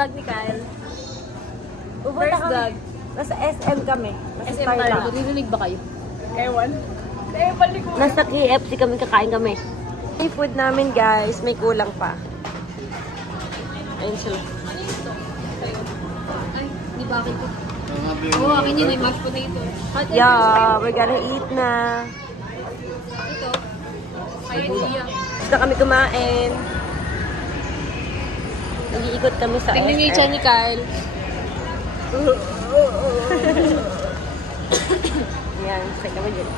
vlog ni Kyle. First vlog. Nasa SM kami. Nasa SM Starbucks. tayo. Narinig ba kayo? Ewan. Eh, balik ko. Nasa KFC kami, kakain kami. Yung food namin guys, may kulang pa. Ayun sila. Ano yun ito? Sa'yo? Ay, di ba akin ito? Oo, akin yun. May mashed potato. Yeah, we're gonna eat na. Ito. Kaya niya. Gusto kami kumain. Nag-iikot kami sa Tingnan niyo yung chan ni Kyle. Yan, say kami dyan.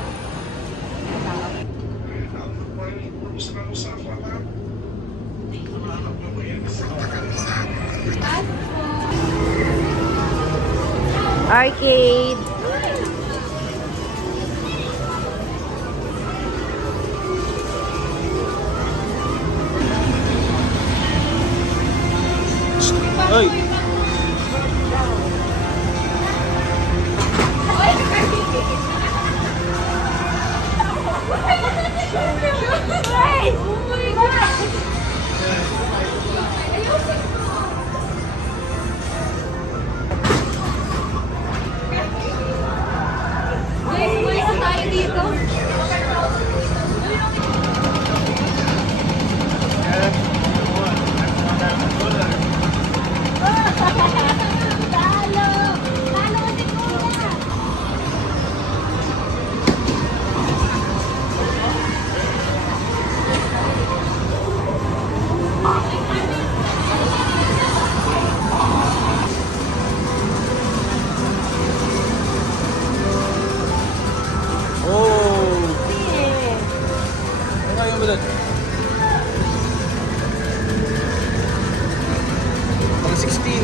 Arcade. Hoy! Guys, umalis na tayo dito. Oh! Ano kayo mo doon? Pang 16.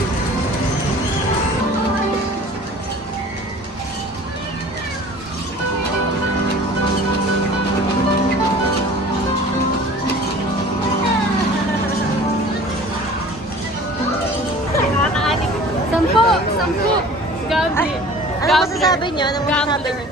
Sampo! Sampo! Gabi! Ano masasabi niyo? Ano masasabi niyo?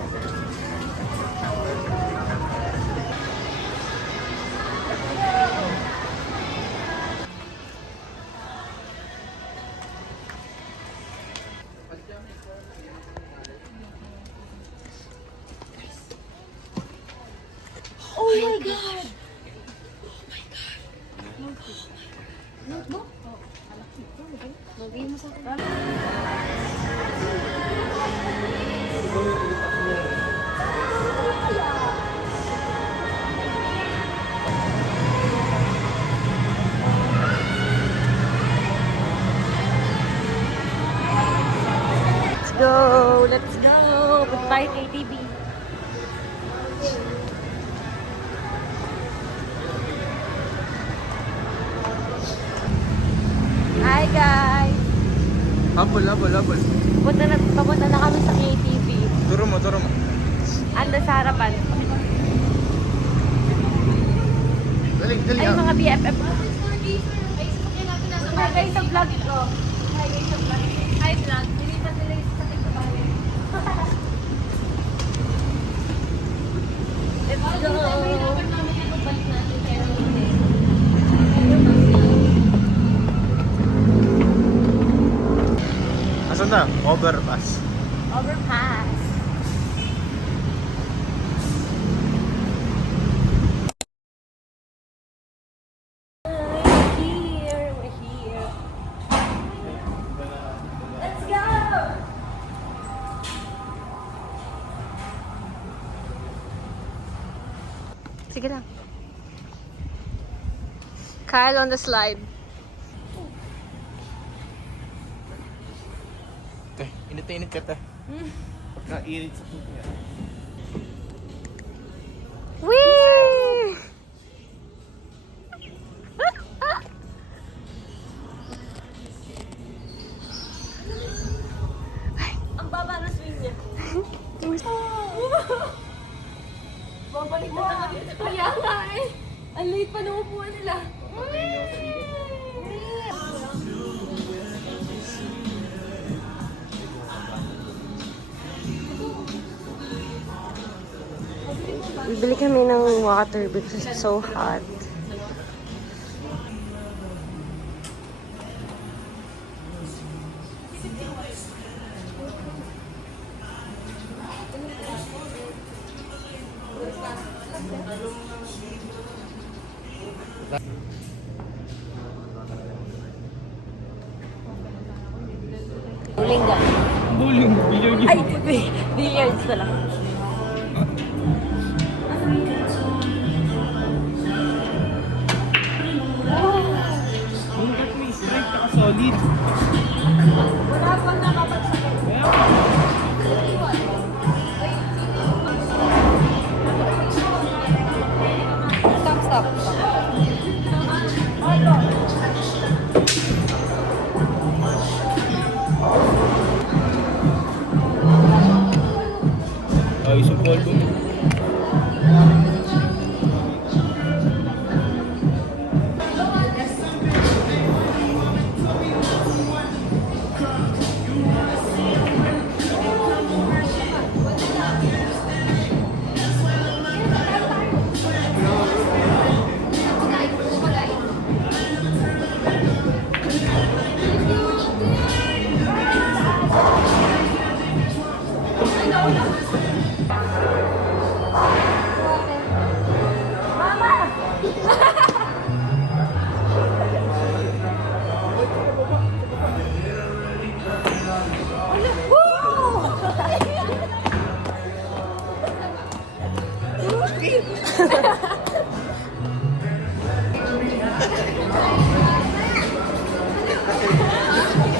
Oh my God! Magiging mo sa akin. Let's go! Let's go! Punta tayo kay TV. Hi guys! Habol, habol, habol. Papunta na kami sa KTV. Turo mo, turo mo. Anda sa harapan. Dali, dali. Ay, mga BFF. Hi guys, sa vlog ko. Hi guys, sa vlog. Hi vlog. Nilitan nila yung sa tigbabayan. Let's go! Dapat namin yung pagbalik natin kaya hindi. Asan na? Overpass. Overpass. We're here. We're here. Let's go! Sige lang. Kyle on the slide. Init na init ka ta. Nairit sa puto. Whee! Ang baba na swing niya. Babalik na naman dito. Kaya nga eh. Ang late pa ng upuan nila. Bibili kami ng water because it's so hot. playing guys? Bowling, billiard Ay, billiards na lang. Hanggat may strike ka solid. Wala pa nakapagsakin. Stop. Ayos ang polvo.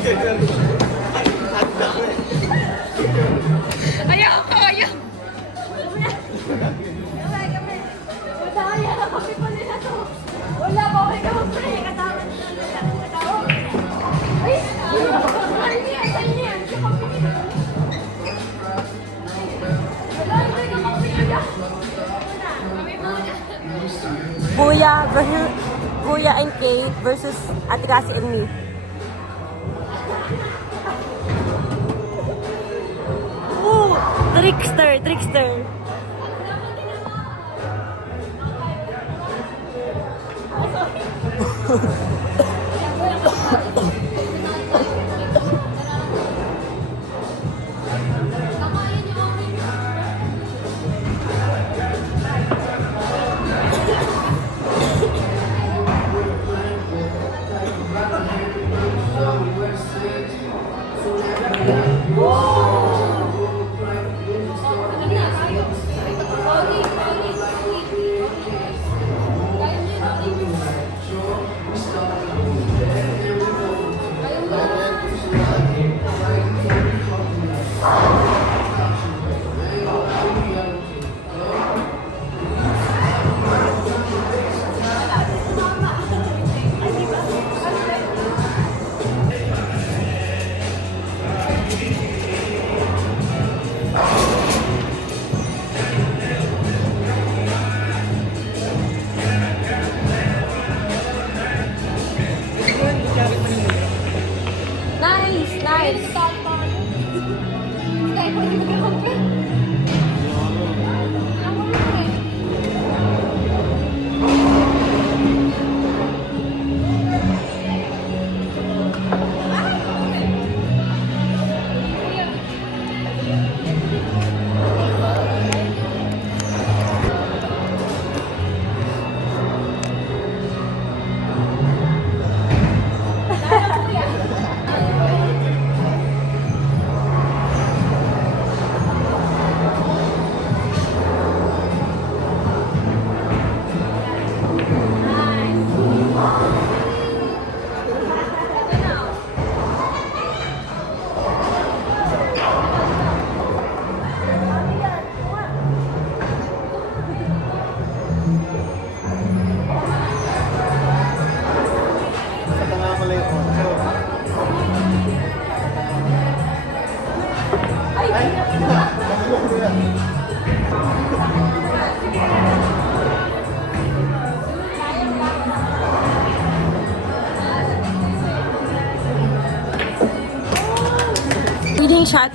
Ayaw. Wala pa ako ikaw pre. Kasama nila. Ay! Saan yan? Wala, hindi ka makapigil. Kuya and Kate versus Ate Cassie and me. Ooh, trickster. Nice.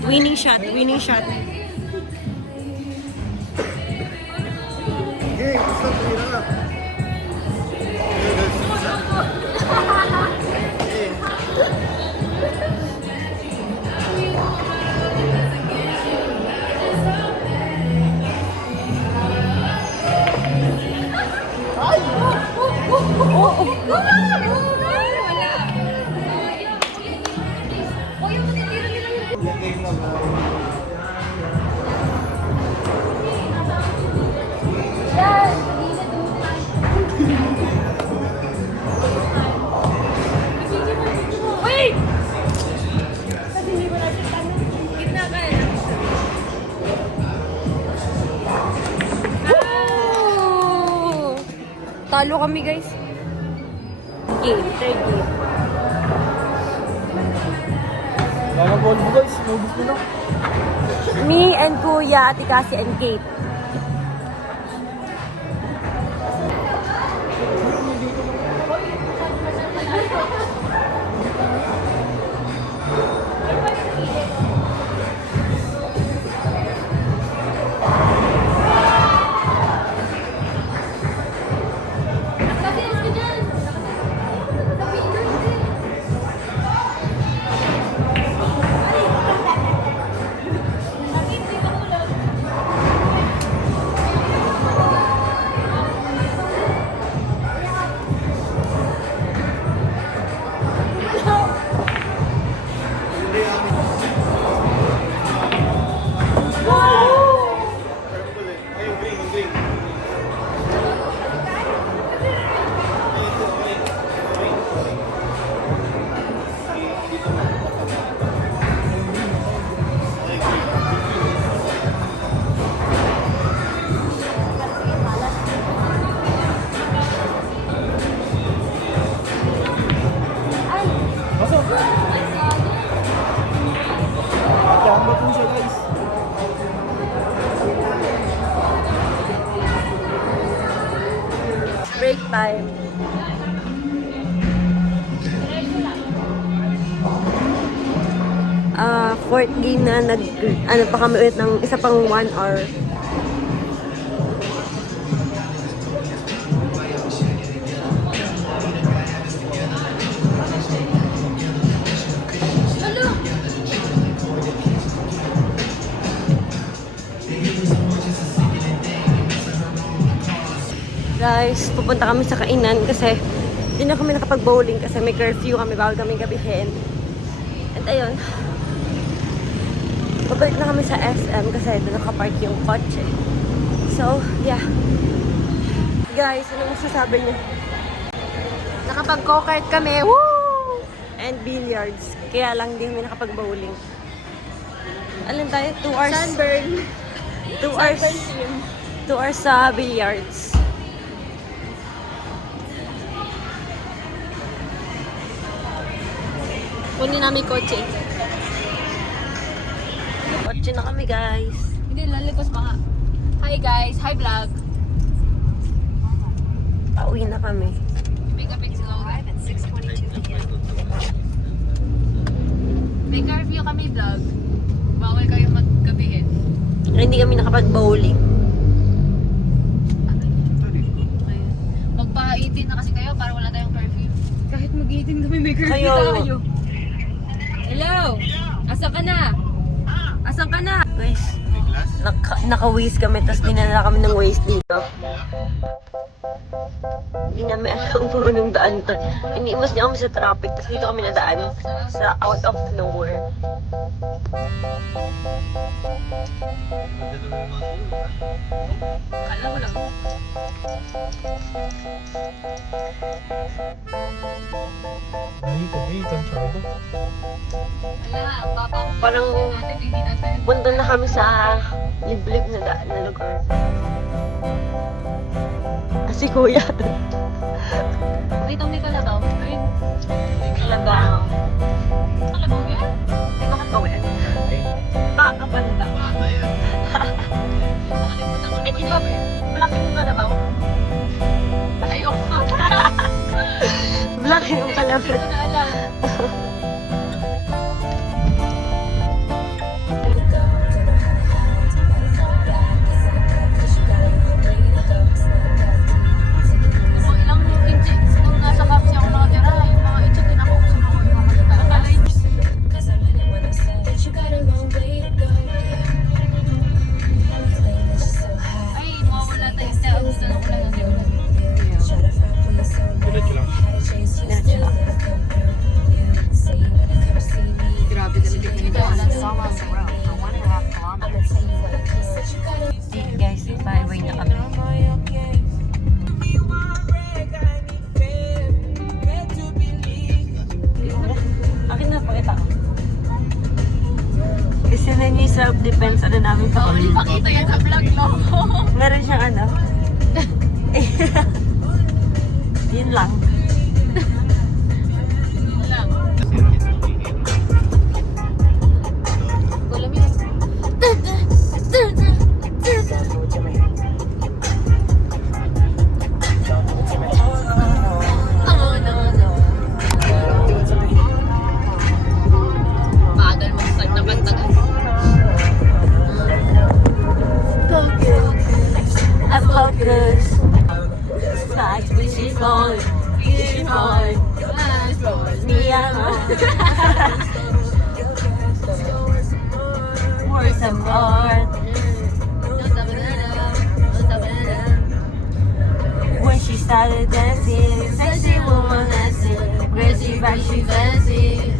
Winning shot. Okay, stop hirap. Wala. Talo kami, guys. Game, third game. Wala goal mo guys, nubos mo na. Me and Kuya, Ate Cassie and Kate. Jamba po siya guys. Break time. Fourth game na ano pa kami ulit ng isa pang 1 hour. Guys, pupunta kami sa kainan kasi hindi na kami nakapag-bowling kasi may curfew kami, bawal kami gabihin. At ayun, pabalik na kami sa SM kasi doon nakapark yung kotse. So, yeah. Guys, ano masasabi niyo? Nakapag-go-kart kami, woo! And billiards. Kaya lang din kami nakapag-bowling. Alam tayo, 2 hours. Sunburn. 2 hours. 2 hours sa billiards. Kunin namin kotse. Kotse na kami, guys. Hindi, lalagpas baka. Hi guys, hi vlog. Pauwi na kami. Make a pixel at 6:22 p.m. May curfew kami vlog. Bawal kayo maggabihin. Hindi kami nakapag-bowling. Magpa-18 na kasi kayo para wala tayong curfew. Kahit mag-18 kami, may curfew Kayo. tayo. Hello! Asan ka na? Asan ka na? Guys, naka-waste kami, tapos dinala kami ng waste dito. Hindi namin alam kung anong daan to. Iniiwas niya kami sa traffic, tapos dito kami nadaan sa out of nowhere. Kala mo lang. Ay, pabitan siya ito. Wala, papa ko. Parang Hindi natin. punta na kami sa liblib na daan na lugar. Kasi kuya, Wait, may kalabaw. Ay, kalabaw. kalabaw yan? Hindi ko kagawin. Kakapanda. Nakalimutan ko na Eh, di ba, malaki yung kalabaw? Ayoko. Malaki yung kalabaw. Hindi ko na alam. Kung ilang inchi, nung nasa Kapsi ako nakatira, yung mga inchi, tinako ko sa mga matataas. Ay, mawawala tayo sa abutan ako lang ng diulan. Diretso lang. Grabe kami dito ni Diulan. Guys, byway na kami. Akin na, pakita ko. Kasi na niya yung self-defense, ano namin sa Bawal kami. ipakita yan sa vlog, no? Meron siyang ano. Yun lang. Kulam yun. Bagal mag-start na kanta. I focus. Like fishing boy, fishing boy. Me words of art. When she started dancing, sexy woman dancing, crazy but she fancy.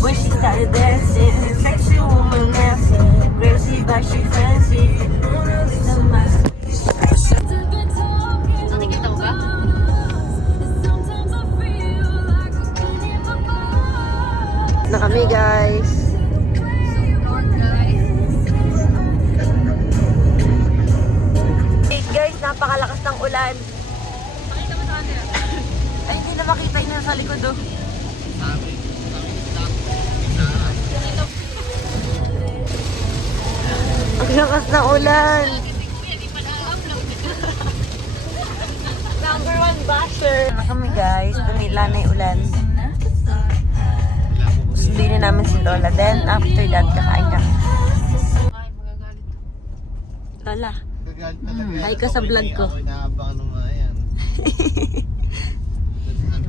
When she started dancing, sexy woman dancing, crazy but she fancy. Nakikita mo ba? Na kami guys. Hey guys, napakalakas ng ulan. Pakita mo sa kanila. Ay, hindi na makita yun sa likod oh. Ang lakas ng ulan. Number 1 basher. Na kami guys, tumila na yung ulan. Sundin na namin si Lola. Then after that, kakain kami. Ay, magagalit. Lola. Hi ka sa vlog ko. Ako inaabangan ng mga yan.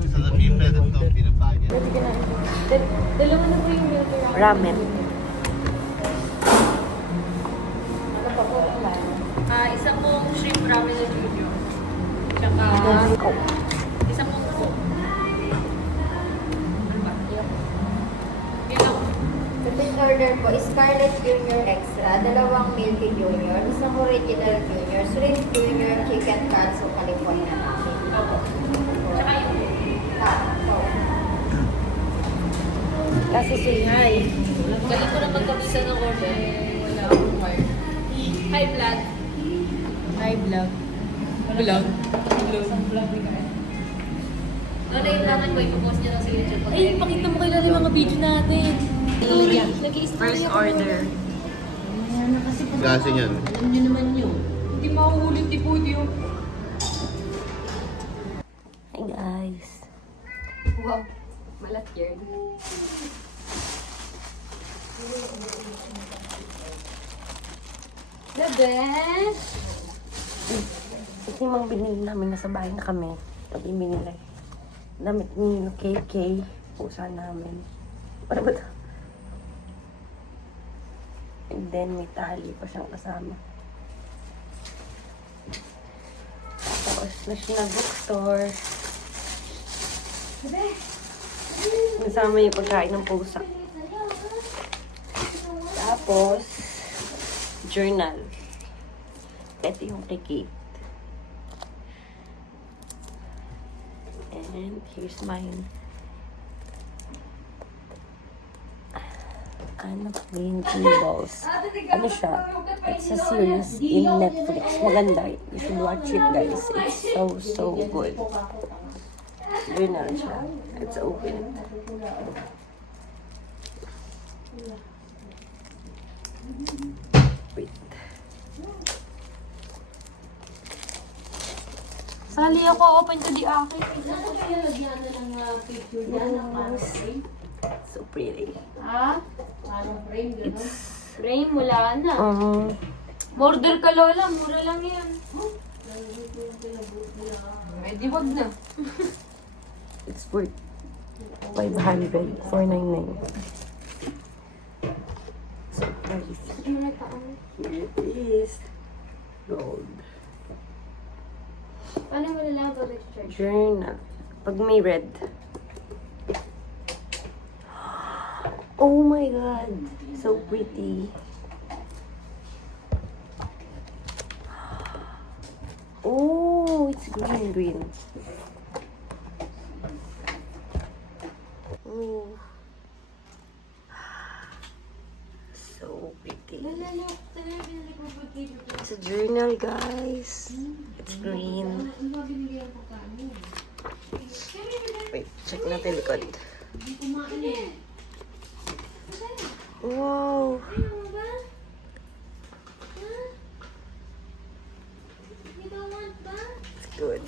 Sa sabihin na ito, pinapagyan. Dalawa na po yung milk Ramen. Isa pong shrimp ramen na junior. Tsaka isa pong coke. Ano ba? Yun lang. Sa pin order po, Scarlet Junior Extra, dalawang Milky Junior, isang Original Junior, Shrimp Junior, Chicken Katsu, California namin. Tsaka yun. Kasi say hi. Galing ko na magkabisa ng order. Wala akong wire. Hi, vlog. Hi vlog. Vlog? Vlog. Lola, yung vlog ko, ipopost niya lang sa YouTube. Ay, pakita mo kailan yung mga video natin. First order. Kasi yan. Alam niyo naman yun. Hindi mahuhulit ni Pudi yun. Hi guys. Wow. Malat yun. The best! Ito yung mga binili namin. Nasa bahay na kami. Ito yung binili. Damit ni KK. Pusa namin. Ano ba ito? And then may tali pa siyang kasama. Tapos National Bookstore. Kasama yung pagkain ng pusa. Tapos journal. Ito yung kay Kate. And here's mine. Ano yung balls. Ano siya? It's a series in Netflix. Maganda. You should watch it guys. It's so good. Journal siya. Let's open it. Wait. Sali ako, open to the akin. So pretty. Ha? Frame, wala na. Order ka, Lola. Mura lang yan. Eh, di wag na. It's worth 500, 499. So pretty. Here it is. Gold. Paano mo lang ito charge? Journal. Pag may red. Oh my god. So pretty. Oh, it's green. Oh. So pretty. It's a journal, guys. It's green. Wait, check natin likod. Wow! It's good.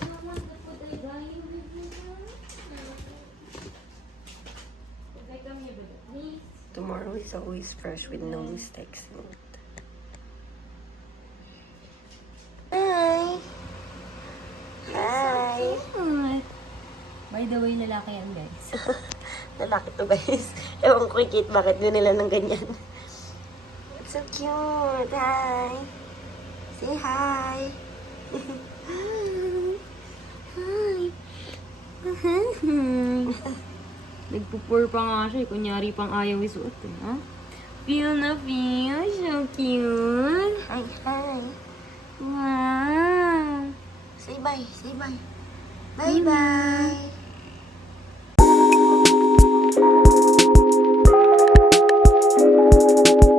Tomorrow is always fresh with no mistakes in it. Hi! Hi! By the way, lalaki yan, guys. Lalaki to, guys. Ewan ko kay Kate, bakit doon nila ng ganyan. It's so cute. Hi! Say hi! Nagpupur pa nga siya. Kunyari pang ayaw isuot. Ha? Feel na feel. So cute. Hi, hi! Wow. Say bye! Say bye! Bye-bye!